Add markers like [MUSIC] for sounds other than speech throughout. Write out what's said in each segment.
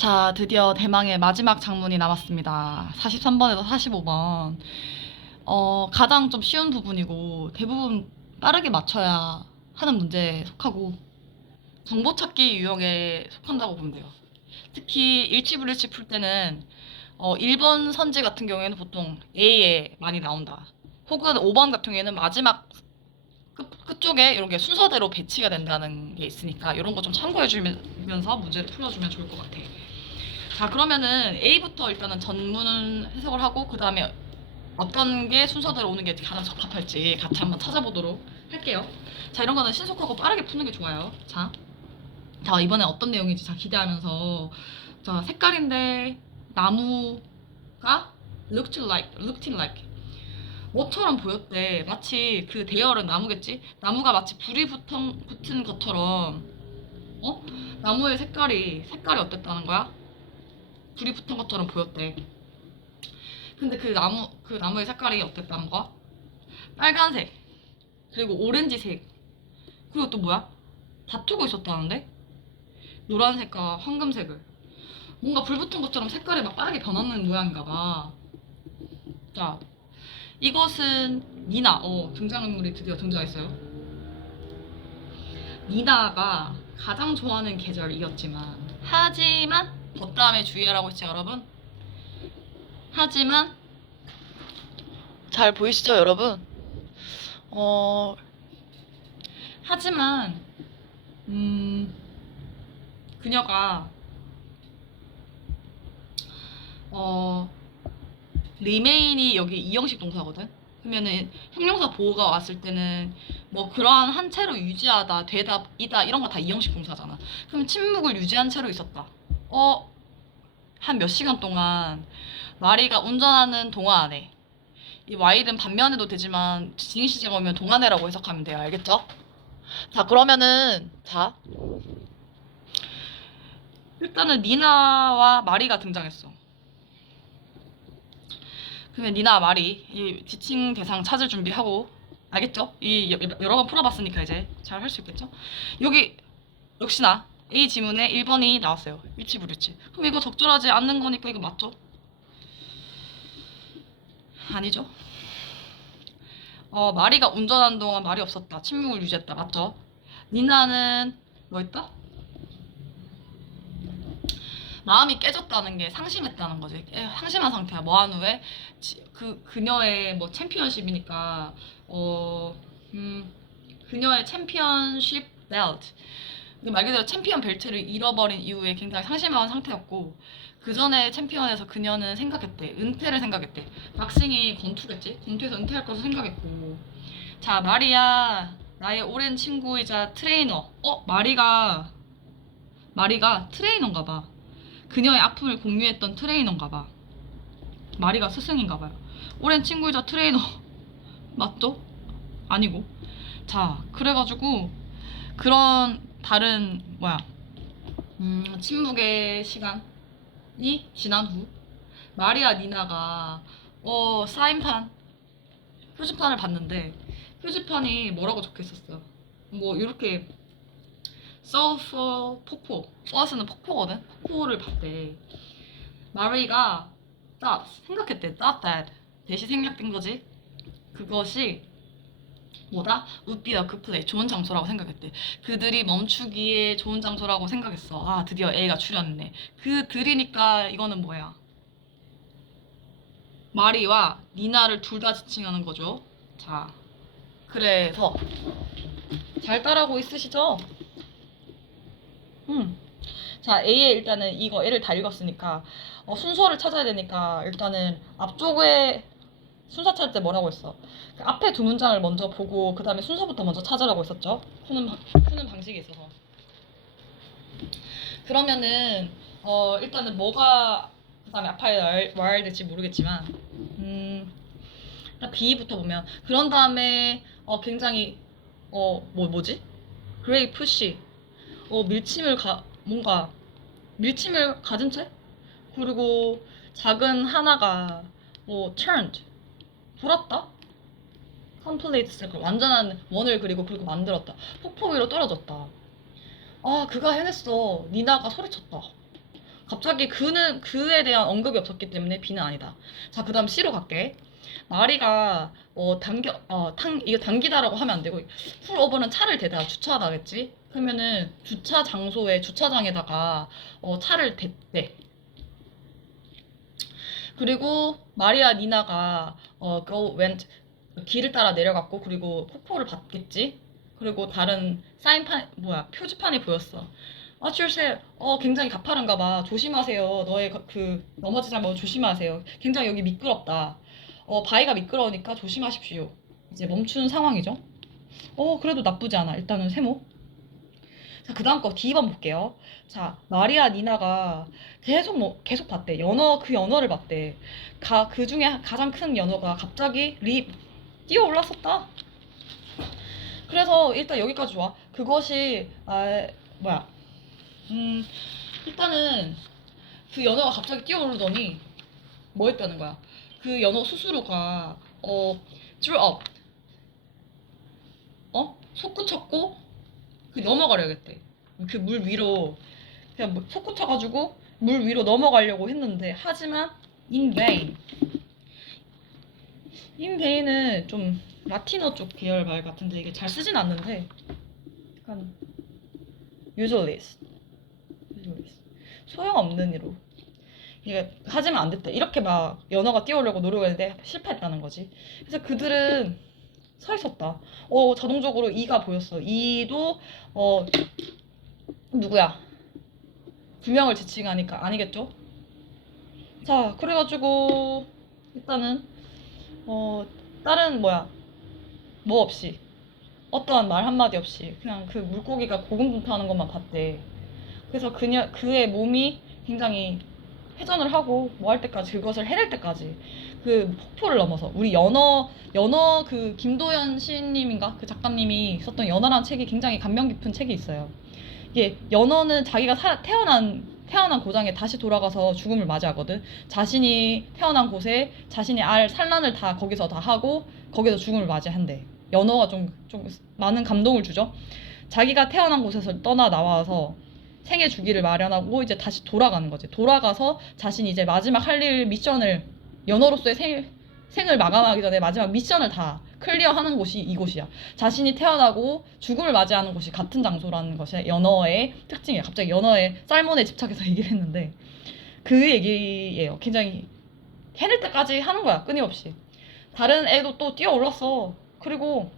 자, 드디어 대망의 마지막 장문이 남았습니다. 43번에서 45번. 어, 가장 좀 쉬운 부분이고, 대부분 빠르게 맞춰야 하는 문제에 속하고, 정보 찾기 유형에 속한다고 보면 돼요. 특히 일치불일치 풀 때는, 어, 1번 선지 같은 경우에는 보통 A에 많이 나온다. 혹은 5번 같은 경우에는 마지막 끝, 끝쪽에 이런 게 순서대로 배치가 된다는 게 있으니까 이런 거 좀 참고해 주면서 문제를 풀어주면 좋을 것 같아. 자 그러면은 A부터 일단은 전문 해석을 하고 그 다음에 어떤 게 순서대로 오는 게 가장 적합할지 같이 한번 찾아보도록 할게요. 자 이런 거는 신속하고 빠르게 푸는 게 좋아요. 자, 자 이번에 어떤 내용인지 자 기대하면서 자 색깔인데 나무가 looked like, looked like 뭐처럼 보였대. 마치 그 대열은 나무겠지? 나무가 마치 불이 붙은, 것처럼, 어? 나무의 색깔이, 색깔이 어땠다는 거야? 불이 붙은 것처럼 보였대. 근데 그 나무, 그 나무의 색깔이 어땠다는 거야? 빨간색. 그리고 오렌지색. 그리고 또 뭐야? 다투고 있었다는데? 노란색과 황금색을. 뭔가 불 붙은 것처럼 색깔이 막 빠르게 변하는 모양인가 봐. 자, 이것은 니나. 어, 등장인물이 드디어 등장했어요. 니나가 가장 좋아하는 계절이었지만 하지만 덧다음에 주의하라고 했죠, 여러분. 하지만 잘 보이시죠, 여러분? 어 하지만 음 그녀가 어 리메인이 여기 이형식 동사거든. 그러면은 형용사 보호가 왔을 때는 뭐 그러한 한 채로 유지하다, 되다, 이다 이런 거 다 이형식 동사잖아. 그럼 침묵을 유지한 채로 있었다. 어? 한 몇 시간 동안 마리가 운전하는 동안 안에 이 와일은 반면에도 되지만 진시제가 오면 동안에라고 해석하면 돼요. 알겠죠? 자 그러면은 자 일단은 니나와 마리가 등장했어. 그러면 니나 마리 이 지칭 대상 찾을 준비하고 알겠죠? 이 여- 여러 번 풀어봤으니까 이제 잘 할 수 있겠죠? 여기 역시나 A 지문에 1번이 나왔어요. 일치불일치. 그럼 이거 적절하지 않는 거니까 이거 맞죠? 아니죠? 어 마리가 운전하는 동안 말이 없었다. 침묵을 유지했다. 맞죠? 니나는 뭐 했다? 마음이 깨졌다는 게 상심했다는 거지. 에, 상심한 상태야. 뭐한 후에 지- 그 그녀의 뭐 챔피언십이니까 어 음, 그녀의 챔피언십 벨트 말 그대로 챔피언 벨트를 잃어버린 이후에 굉장히 상심한 상태였고 그 전에 챔피언에서 그녀는 생각했대. 은퇴를 생각했대. 박싱이 권투겠지? 권투에서 은퇴할 것을 생각했고. 자 마리아 나의 오랜 친구이자 트레이너. 어 마리가 마리가 트레이너인가 봐. 그녀의 아픔을 공유했던 트레이너인가 봐. 마리가 스승인가 봐요. 오랜 친구이자 트레이너. [LAUGHS] 맞죠? 아니고. 자 그래가지고 그런 다른 뭐야 음, 침묵의 시간이 지난 후 마리아 니나가 어 사인판 표지판을 봤는데 표지판이 뭐라고 적혀 있었어 뭐 이렇게 서퍼 폭포 서스는 폭포거든? 폭포를 봤대. 마리가 딱 생각했대. thought that 대시 생략된 거지. 그것이 뭐다? good place. 좋은 장소라고 생각했대. 그들이 멈추기에 좋은 장소라고 생각했어. 아, 드디어 A가 출연했네. 그들이니까 이거는 뭐야? 마리와 니나를 둘 다 지칭하는 거죠. 자, 그래서 잘 따라오고 있으시죠? 음. 자, A에 일단은 이거 A를 다 읽었으니까 어, 순서를 찾아야 되니까 일단은 앞쪽에 순서 찾을 때 뭐라고 했어? 그 앞에 두 문장을 먼저 보고 그 다음에 순서부터 먼저 찾으라고 했었죠. 푸는 방- 푸는 방식에 있어서. 그러면은 어 일단은 뭐가 그 다음에 앞에 말- 와야 될지 모르겠지만 음 B부터 보면 그런 다음에 어 굉장히 어 뭐 뭐지? 그레이 푸시 어 밀침을 가 뭔가 밀침을 가진 채 그리고 작은 하나가 뭐 turned 불었다? 컴플레이트 세클 완전한 원을 그리고 그리고 만들었다. 폭포 위로 떨어졌다. 아 그가 해냈어. 니나가 소리쳤다. 갑자기 그는 그에 대한 언급이 없었기 때문에 B는 아니다. 자, 그다음 C로 갈게. 마리가 어 당겨 어탕 이거 당기다라고 하면 안 되고 풀오버는 차를 대다 주차하다겠지? 그러면은 주차 장소에 주차장에다가 어 차를 댔대. 그리고 마리아 니나가 어 go went 길을 따라 내려갔고 그리고 폭포를 봤겠지. 그리고 다른 사인판 뭐야 표지판이 보였어. Yourself. 어 굉장히 가파른가 봐. 조심하세요. 너의 그- 그 넘어지지 말고 조심하세요. 굉장히 여기 미끄럽다. 어 바위가 미끄러우니까 조심하십시오. 이제 멈춘 상황이죠. 어 그래도 나쁘지 않아. 일단은 세모. 자, 그 다음 거 D번 볼게요. 자, 마리아 니나가 계속 뭐, 계속 봤대. 연어, 그 연어를 봤대. 가, 그 중에 가장 큰 연어가 갑자기 리, 뛰어 올랐었다. 그래서 일단 여기까지 좋아. 그것이, 아, 뭐야. 음, 일단은 그 연어가 갑자기 뛰어 오르더니 뭐 했다는 거야. 그 연어 스스로가, 어, drew up. 어? 솟구쳤고, 그 넘어가려겠대. 그 물 위로 그냥 뭐 솟구쳐가지고 물 위로 넘어가려고 했는데 하지만 in vain은 좀 라틴어 쪽 계열 말 같은데 이게 잘 쓰진 않는데 약간 useless. 소용없는 이로. 이게 하지만 안 됐대. 이렇게 막 연어가 뛰어오려고 노력했는데 실패했다는 거지. 그래서 그들은 서 있었다. 어, 자동적으로 이가 보였어. 이도 어 누구야? 두 명을 지칭하니까 아니겠죠? 자, 그래가지고 일단은 어 다른 뭐야 뭐 없이 어떠한 말 한마디 없이 그냥 그 물고기가 고군분투하는 것만 봤대. 그래서 그녀 그의 몸이 굉장히 회전을 하고 뭐 할 때까지 그것을 해낼 때까지 그 폭포를 넘어서 우리 연어 연어 그 김도연 시인님인가 그 작가님이 썼던 연어라는 책이 굉장히 감명 깊은 책이 있어요. 이게 연어는 자기가 살- 태어난 태어난 고장에 다시 돌아가서 죽음을 맞이하거든. 자신이 태어난 곳에 자신이 알 산란을 다 거기서 다 하고 거기서 죽음을 맞이한대. 연어가 좀 좀 많은 감동을 주죠. 자기가 태어난 곳에서 떠나 나와서 생애 주기를 마련하고 이제 다시 돌아가는 거지. 돌아가서 자신이 이제 마지막 할 일 미션을 연어로서의 생, 생을 마감하기 전에 마지막 미션을 다 클리어하는 곳이 이곳이야. 자신이 태어나고 죽음을 맞이하는 곳이 같은 장소라는 것이 연어의 특징이에요. 갑자기 연어의 쌀몬에 집착해서 [LAUGHS] 얘기를 했는데 그 얘기예요. 굉장히 해낼 때까지 하는 거야. 끊임없이. 다른 애도 또 뛰어 올랐어. 그리고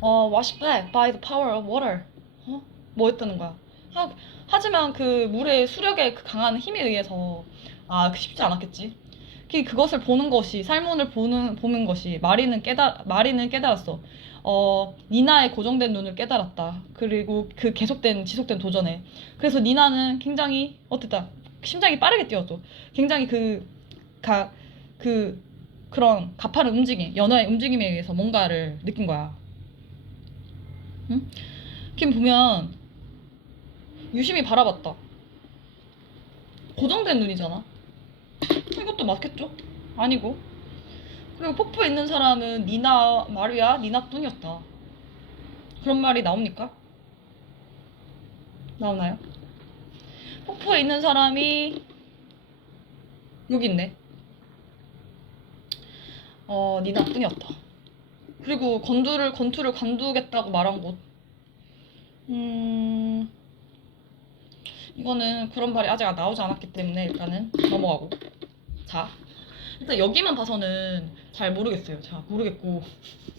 어 wash back by the power of water. 어? 뭐 했다는 거야. 하, 하지만 그 물의 수력의 그 강한 힘에 의해서 아 쉽지 않았겠지. 그 그것을 보는 것이 살몬을 보는 보는 것이 마리는 깨달 마리는 깨달았어. 어 니나의 고정된 눈을 깨달았다. 그리고 그 계속된 지속된 도전에 그래서 니나는 굉장히 어땠다. 심장이 빠르게 뛰었죠. 굉장히 그가그 그런 가파른 움직임, 연어의 움직임에 의해서 뭔가를 느낀 거야. 응? 김 보면 유심히 바라봤다. 고정된 눈이잖아. 이것도 맞겠죠? 아니고. 그리고 폭포에 있는 사람은 니나, 마리아, 니나뿐이었다. 그런 말이 나옵니까? 나오나요? 폭포에 있는 사람이 여기 있네. 어, 니나뿐이었다. 그리고 건두를 건투를 관두겠다고 말한 곳. 음, 이거는 그런 말이 아직 나오지 않았기 때문에 일단은 넘어가고. 자, 일단 여기만 봐서는 잘 모르겠어요. 자, 모르겠고.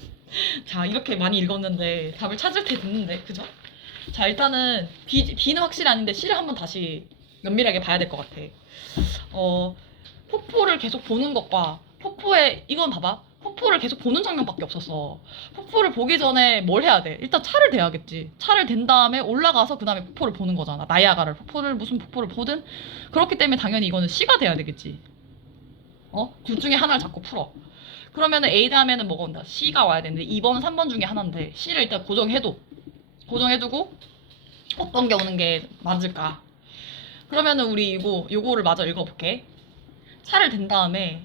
[LAUGHS] 자, 이렇게 많이 읽었는데 답을 찾을 때 됐는데, 그죠? 자, 일단은 B, B는 확실히 아닌데 C를 한번 다시 면밀하게 봐야 될 것 같아. 어, 폭포를 계속 보는 것과 폭포에, 이건 봐봐. 폭포를 계속 보는 장면밖에 없었어. 폭포를 보기 전에 뭘 해야 돼? 일단 차를 대야겠지. 차를 댄 다음에 올라가서 그 다음에 폭포를 보는 거잖아. 나이아가를 폭포를 무슨 폭포를 보든 그렇기 때문에 당연히 이거는 C가 돼야 되겠지. 어? 둘 중에 하나를 자꾸 풀어. 그러면은 A 다음에는 뭐가 온다? C가 와야 되는데 2번, 3번 중에 하나인데 C를 일단 고정해도 고정해두고 어떤 게 오는 게 맞을까? 그러면은 우리 이거 요거를 마저 읽어볼게. 차를 댄 다음에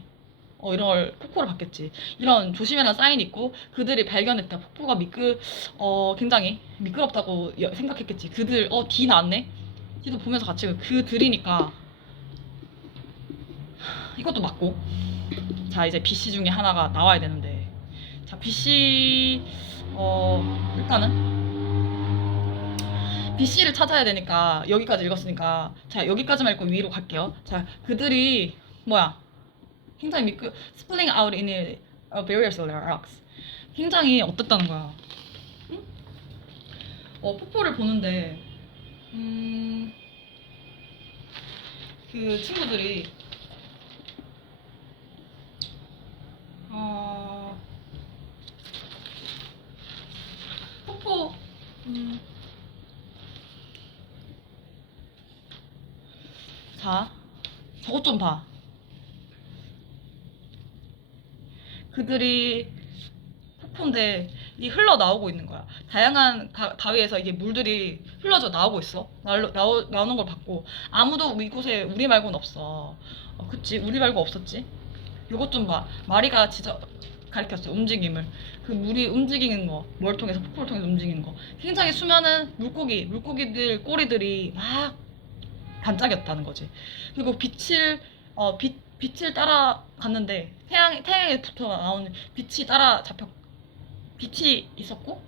어 이런 걸 폭포를 봤겠지. 이런 조심해라 사인이 있고 그들이 발견했다. 폭포가 미끄 어 굉장히 미끄럽다고 여- 생각했겠지. 그들 어 D 나왔네. 지도 보면서 같이 그 들이니까 이것도 맞고 자 이제 BC 중에 하나가 나와야 되는데 자 BC 어 일단은 BC를 찾아야 되니까 여기까지 읽었으니까 자 여기까지만 읽고 위로 갈게요 자 그들이 뭐야 굉장히 미끄 spilling out in a various rocks 굉장히 어땠다는 거야 응? 어 폭포를 보는데 음, 그 친구들이 어, 폭포 음, 자 저것 좀 봐. 그들이 폭포인데 이 흘러 나오고 있는 거야. 다양한 가, 바위에서 이게 물들이 흘러져 나오고 있어. 나오, 나오, 나오는 걸 봤고 아무도 이곳에 우리 말고는 없어. 어, 그치? 우리 말고 없었지. 요것 좀 봐. 마리가 진짜 가르쳤어. 움직임을. 그 물이 움직이는 거, 뭘 통해서 폭포를 통해서 움직이는 거. 굉장히 수많은 물고기, 물고기들 꼬리들이 막 반짝였다는 거지. 그리고 빛을 어, 빛 빛을 따라 갔는데 태양 태양에부터 나오는 빛이 따라 잡혔 빛이 있었고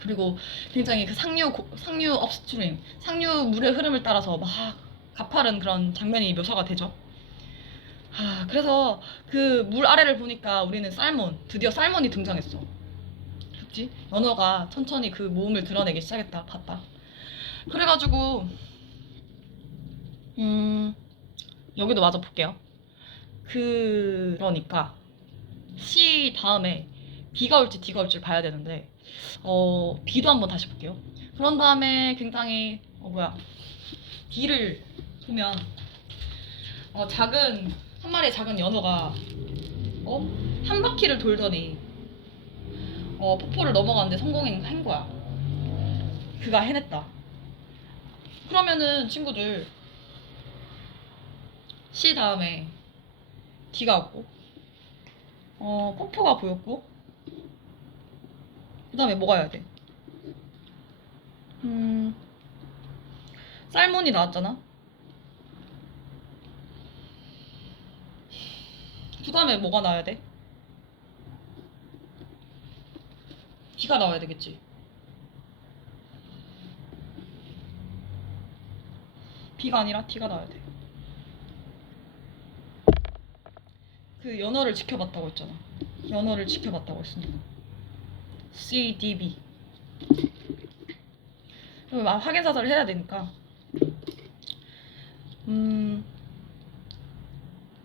그리고 굉장히 그 상류 고- 상류 업스트림 상류 물의 흐름을 따라서 막 가파른 그런 장면이 묘사가 되죠. 아 그래서 그 물 아래를 보니까 우리는 살몬 드디어 살몬이 등장했어. 그치? 연어가 천천히 그 모음을 드러내기 시작했다 봤다. 그래가지고 음 여기도 마저 볼게요. 그러니까 C 다음에 B가 올지 D가 올지 봐야 되는데 어 B도 한번 다시 볼게요. 그런 다음에 굉장히 어 뭐야 D를 보면 어 작은 한 마리의 작은 연어가 어 한 바퀴를 돌더니 어 폭포를 넘어가는데 성공인 한 거야. 그가 해냈다. 그러면은 친구들 C 다음에 D가 왔고. 어 폭포가 보였고. 그 다음에 뭐가 해야 돼? 음 쌀몬이 나왔잖아. 그 다음에 뭐가 나와야 돼? D가 나와야 되겠지. B가 아니라 D가 나와야 돼 그 연어를 지켜봤다고 했잖아. 연어를 지켜봤다고 했으니까. CDB. 막 확인 사살을 해야 되니까. 음.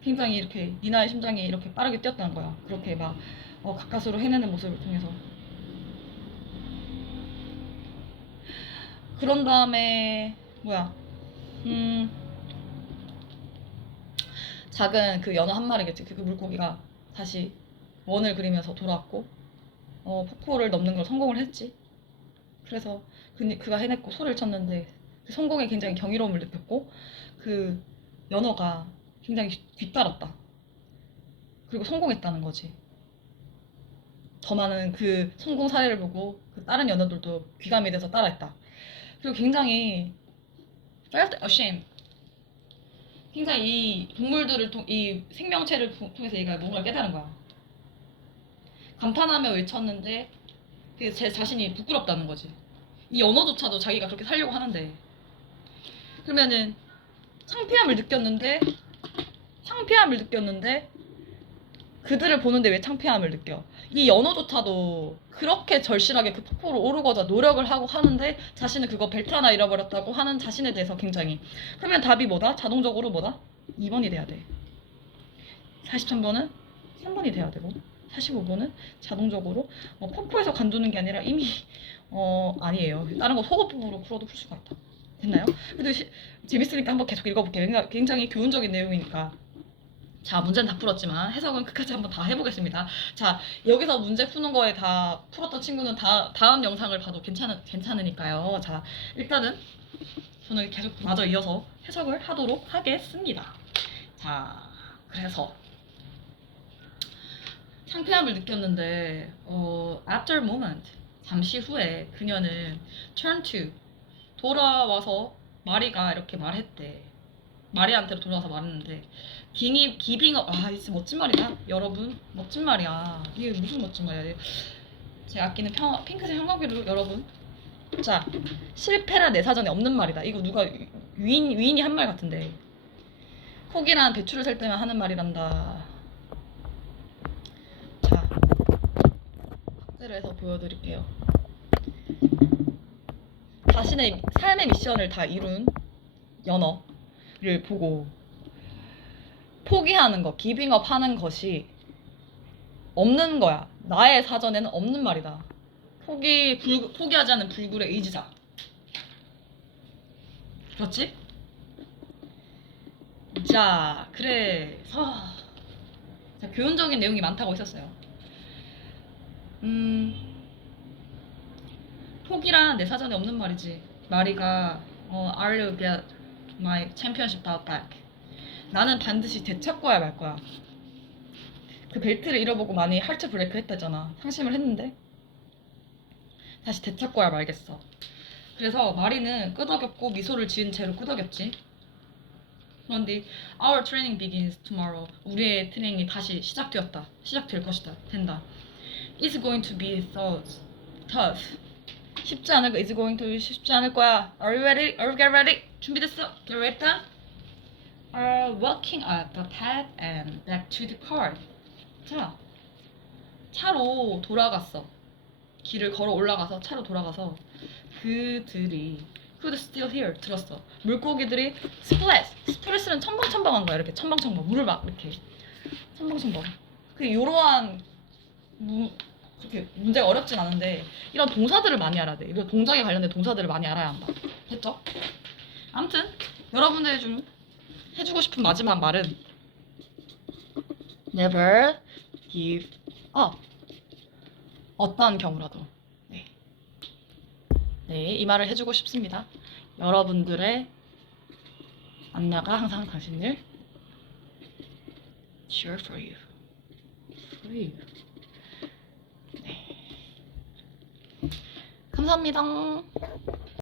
굉장히 이렇게 니나의 심장이 이렇게 빠르게 뛰었다는 거야. 그렇게 막 어, 가까스로 해내는 모습을 통해서. 그런 다음에 뭐야? 음. 작은 그 연어 한 마리겠지. 그 물고기가 다시 원을 그리면서 돌아왔고, 어, 폭포를 넘는 걸 성공을 했지. 그래서 그, 그가 해냈고 소리를 쳤는데 그 성공에 굉장히 경이로움을 느꼈고, 그 연어가 굉장히 뒤- 뒤따랐다. 그리고 성공했다는 거지. 더 많은 그 성공 사례를 보고 그 다른 연어들도 귀감이 돼서 따라했다. 그리고 굉장히 felt ashamed. 굉장히 이 동물들을 통, 이 생명체를 통- 통해서 얘가 뭔가를 깨달은 거야. 감탄하며 외쳤는데 제 자신이 부끄럽다는 거지. 이 언어조차도 자기가 그렇게 살려고 하는데 그러면은 창피함을 느꼈는데 창피함을 느꼈는데 그들을 보는데 왜 창피함을 느껴? 이 언어조차도 그렇게 절실하게 그 폭포로 오르고자 노력을 하고 하는데 자신은 그거 벨트 하나 잃어버렸다고 하는 자신에 대해서 굉장히 그러면 답이 뭐다? 자동적으로 뭐다? 2번이 돼야 돼 43번은 3번이 돼야 되고 45번은 자동적으로 어, 폭포에서 간두는 게 아니라 이미 어 아니에요 다른 거 속어법으로 풀어도 풀 수가 있다 됐나요? 그래도 시- 재밌으니까 한번 계속 읽어볼게요 굉장히 교훈적인 내용이니까 자, 문제는 다 풀었지만 해석은 끝까지 한번 다 해보겠습니다. 자, 여기서 문제 푸는 거에 다 풀었던 친구는 다, 다음 영상을 봐도 괜찮으, 괜찮으니까요. 자, 일단은 저는 계속 마저 이어서 해석을 하도록 하겠습니다. 자, 그래서 창피함을 느꼈는데, 어, after moment, 잠시 후에 그녀는 turn to, 돌아와서 마리가 이렇게 말했대. 마리한테 돌아와서 말했는데 기니 기빙업 아 진짜 멋진 말이다. 여러분 멋진 말이야. 이게 무슨 멋진 말이야 제 아끼는 평, 핑크색 형광비로 여러분. 자 실패라 내 사전에 없는 말이다. 이거 누가 위- 위인 위인이 한 말 같은데. 포기란 배추를 살 때만 하는 말이란다. 자 확대를 해서 보여드릴게요. 자신의 삶의 미션을 다 이룬 연어를 보고 포기하는 거, 기빙업 하는 것이 없는 거야. 나의 사전에는 없는 말이다. 포기, 불, 포기하지 않는 불굴의 의지자. 그렇지? 자, 그래서 자, 교훈적인 내용이 많다고 했었어요. 음, 포기란 내 사전에 없는 말이지. 마리가 어, you get my championship back? 나는 반드시 되찾고야 말 거야. 그 벨트를 잃어보고 많이 할트 브레이크 했다잖아. 상심을 했는데 다시 되찾고야 말겠어. 그래서 마리는 끄덕였고 미소를 지은 채로 끄덕였지. 그런데 Our training begins tomorrow. 우리의 트레이닝이 다시 시작되었다. 시작될 것이다. 된다. It's going to be tough. tough. 쉽지 않을 거. It's going to be 쉽지 않을 거야. Are you ready? Are you get ready? 준비됐어? Get ready? Are walking up the path and back to the car. 자, 차로 돌아갔어. 길을 걸어 올라가서 차로 돌아가서 그들이 Who's still here? 들었어. 물고기들이 스플래시. 스플래시는 첨벙첨벙한 거야. 이렇게 첨벙첨벙 물을 막 이렇게 첨벙첨벙. 그 요러한 무, 그렇게 문제가 어렵진 않은데 이런 동사들을 많이 알아야 돼. 이런 동작에 관련된 동사들을 많이 알아야 한다. 됐죠? 아무튼 여러분들 좀 해주고 싶은 마지막 말은 Never give up. 어떠한 경우라도. 네. 네, 이 말을 해주고 싶습니다. 여러분들의 안나가 항상 당신을 cheer for you. for you. 네. 감사합니다.